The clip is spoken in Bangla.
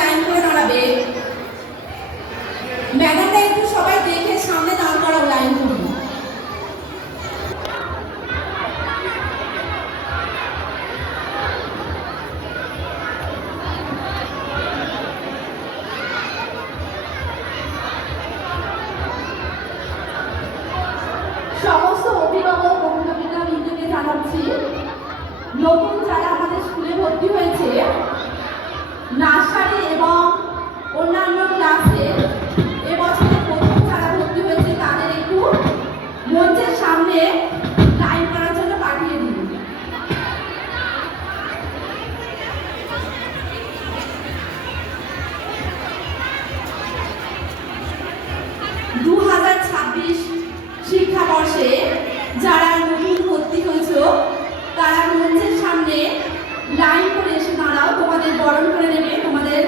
লাইন করে দাঁড়াবে। ম্যাডামরা একটু সবাই দেখে সামনে দাঁড় করাও লাইন করে। সমস্ত অভিভাবক অভিভাবিকা বৃন্দকে জানাচ্ছি, নতুন যারা আমাদের স্কুলে ভর্তি হয়েছে, নার্সারি এবং অন্যান্য ক্লাসে এবছরে প্রথম যারা ভর্তি হয়েছে তাদের একটু মঞ্চের সামনে লাইন করার জন্য পাঠিয়ে দিন। শিক্ষাবর্ষে যারা নতুন ভর্তি হয়েছ তারা মঞ্চের সামনে লাইন করে এসে দাঁড়াও, তোমাদের বরণ করে নেবে তোমাদের